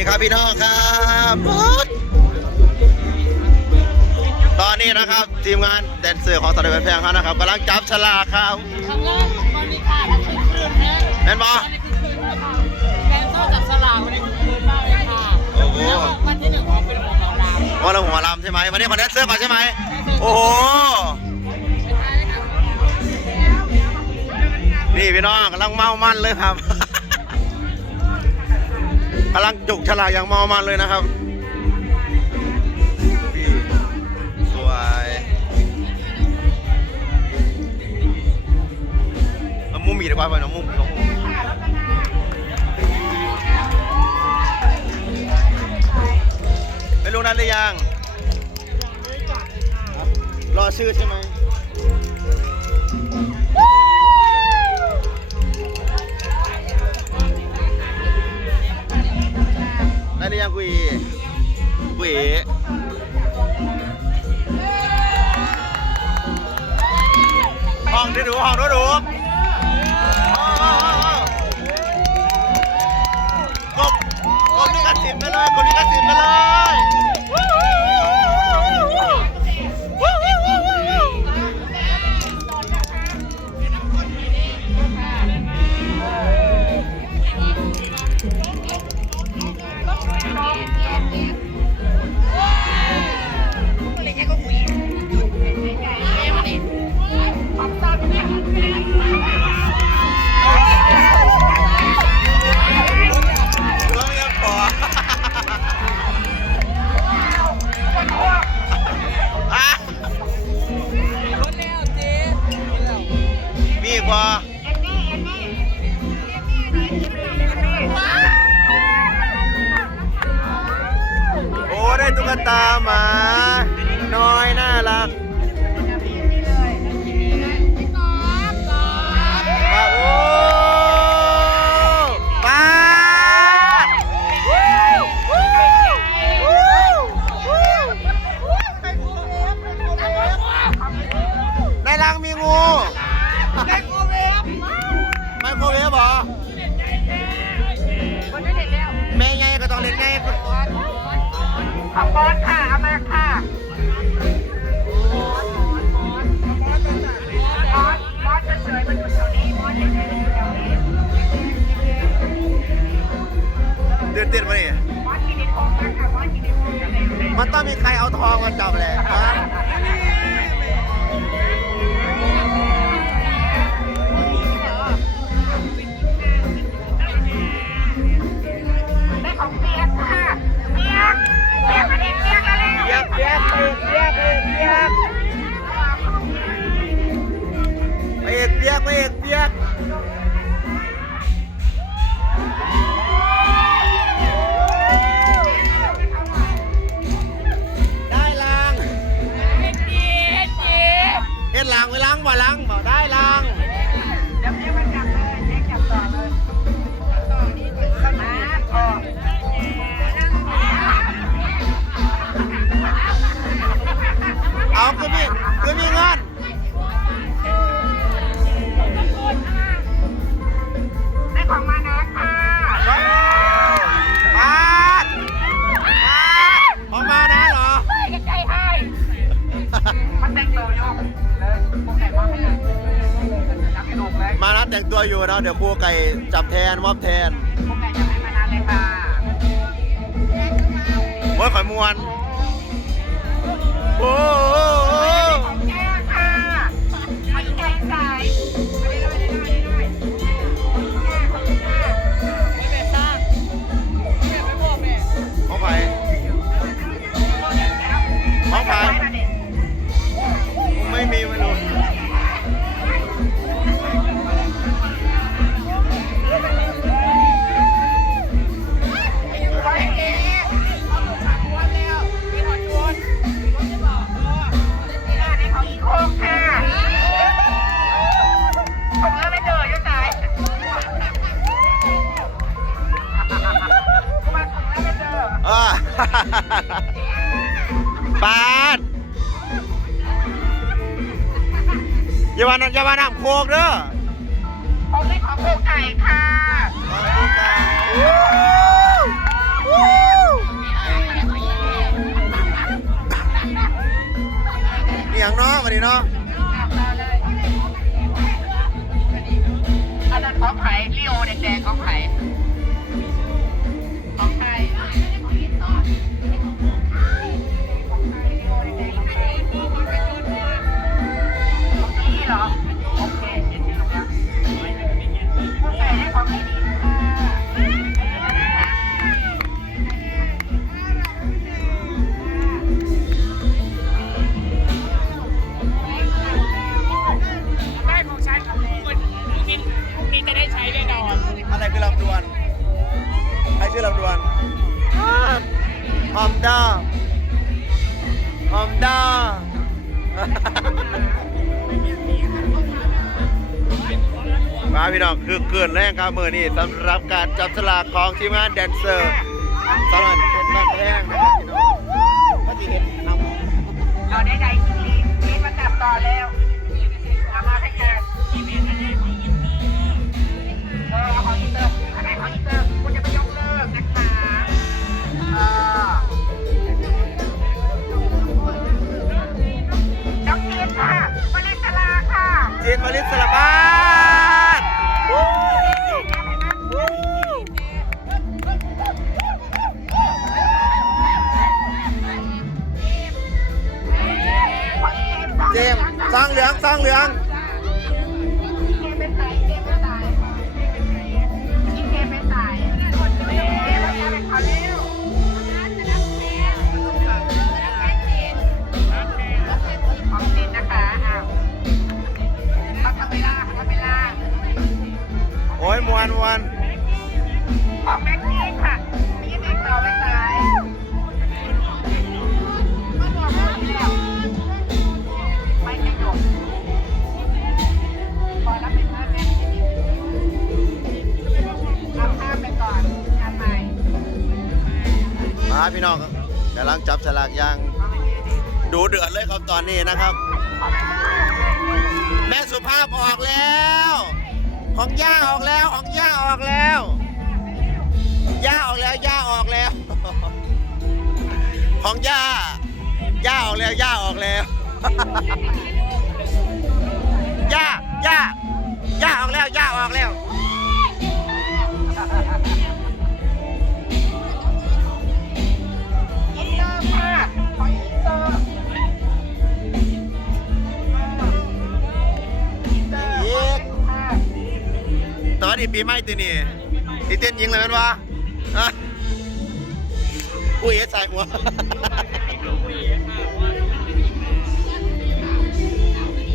นี่ครับพี่น้องครับตอนนี้นะครับทีมงานแดนเซอร์ของสาวน้อยแพงเขานะครับกำลังจับฉลากครับครั้งแรกวันนี้ค่ะถ้าคืนคืนนะเห็นปะวันนี้คือคืนนะคะแดนเซอร์จับสลากวันนี้คือคืนมากเลยค่ะโอ้โหแล้ววันที่หนึ่งของเป็นของเราเราวันละหัวลำใช่ไหมวันนี้คอนแดนเซอร์มาใช่ไหมโอ้โหนี่พี่น้องกำลังเมามันเลยครับ กำลังจุกฉลากอย่างเมามันเลยนะครับสวยเอามุมมีดีกว่าไปนะมุมเอามุมไปลงนั้นหรือยัง รอชื่อใช่ไหม สินไปเลยกบนี่กระสินไปเลย ตุ๊กตาหมา น้อยน่ารัก แต่งตัวอยู่นะเดี๋ยวครูไก่จับแทนมอบแทนพวกไหนจะให้มานานเลยค่ะโอ้ยข่อยมวน ปาดอย่าว่าน้ำอย่าว่านำโคกเด้อผมไม่ขอโคกไก่ค่ะอย่างเนาะวันนี้เนาะ อมดอมาพี่น้องคือเกินแรงครับมือนี้สำหรับการจับสลากของทีมงานแดนเซอร์สำหรับเป็นบ้านแพงนะครับพี่น้องก็จะเห็นนำเอาได้ใดกินลิ้นลิ้นมาจับต่อแล้วเอามาให้กันเอ ค่ะเจนมาลิสสารบานเจมสร้างเหลืองสร้างเหลือง ของแม็กกี้ค่ะนี่เป็นต่อเป็นสายก็บอกว่าแล้วไม่ขยบพอแล้วเป็นภาพแม็กกี้เอาภาพไปก่อนทำใหม่มาพี่น้องกำลังจับสลากยาง ดูเดือดเลยครับตอนนี้นะครับ แม่สุภาพออกแล้ว ของย่าออกแล้ว ของย่าออกแล้ว ย่าออกแล้วย่าออกแล้ว ของย่าย่าออกแล้วย่าออกแล้วย่าย่าย่าออกแล้วย่าออกแล้วอินเตอร์ค่ะขออินเตอร์อินเตอร์ค่ะตอนนี้ปีใหม่ตัวนี้ที่เต้นยิงเลยมันวะ ฮะอุ้ยใส่หัว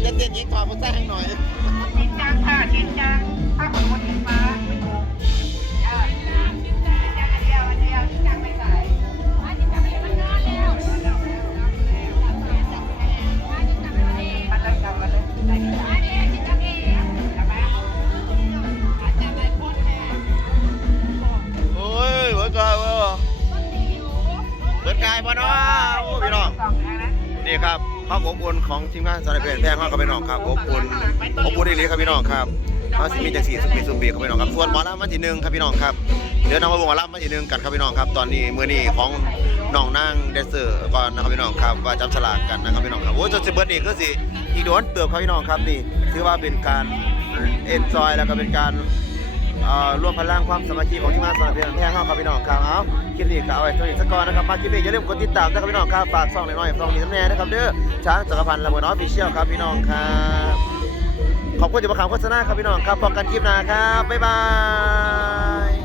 เต้นเต้นยิงขวาผมใส่ให้หน่อย จริงจังค่ะจริงจังถ้าของคนอินฟ้า นี่ครับข้าวอบอุ่นของทีมงานสารเพลแพงข้าวกับพี่น้องครับอบอุ่นอบอุ่นอีหลีครับพี่น้องครับเขาสิมีจังสี่สุปีสุปีครับพี่น้องครับส่วนหมอลำมันที่หนึ่งครับพี่น้องครับเดี๋ยวน้องมาบอกว่าลำมันที่หนึ่งกันครับพี่น้องครับ ตอนนี้มือนี้ของน้องนางเดซเซอร์ก่อนนะครับพี่น้องครับว่าจับฉลากกันนะครับพี่น้องครับโอ้ยจนสิเบิร์ดนี่ก็สิอีกโดนเติบครับพี่น้องครับนี่ถือว่าเป็นการเอ็นจอยแล้วก็เป็นการ ร่วมพลังความสามัคคีของทีมงานสารเพลแพงเข้าครับพี่น้องครับเอาคลิปนี้ก็เอาไว้เท่านี้สักก่อนนะครับมาคลิปนี้อย่าลืมกดติดตามนะครับพี่น้องครับฝากซ่องหน่อยๆซ่องนี้ทั้งแน่นะครับเด้อช้างจักรพันธ์ละเมอน้อยฟิเชียลครับพี่น้องครับขอบคุณที่มาข่าวโฆษณาครับพี่น้องครับพบกันคลิปหน้าครับบ๊ายบาย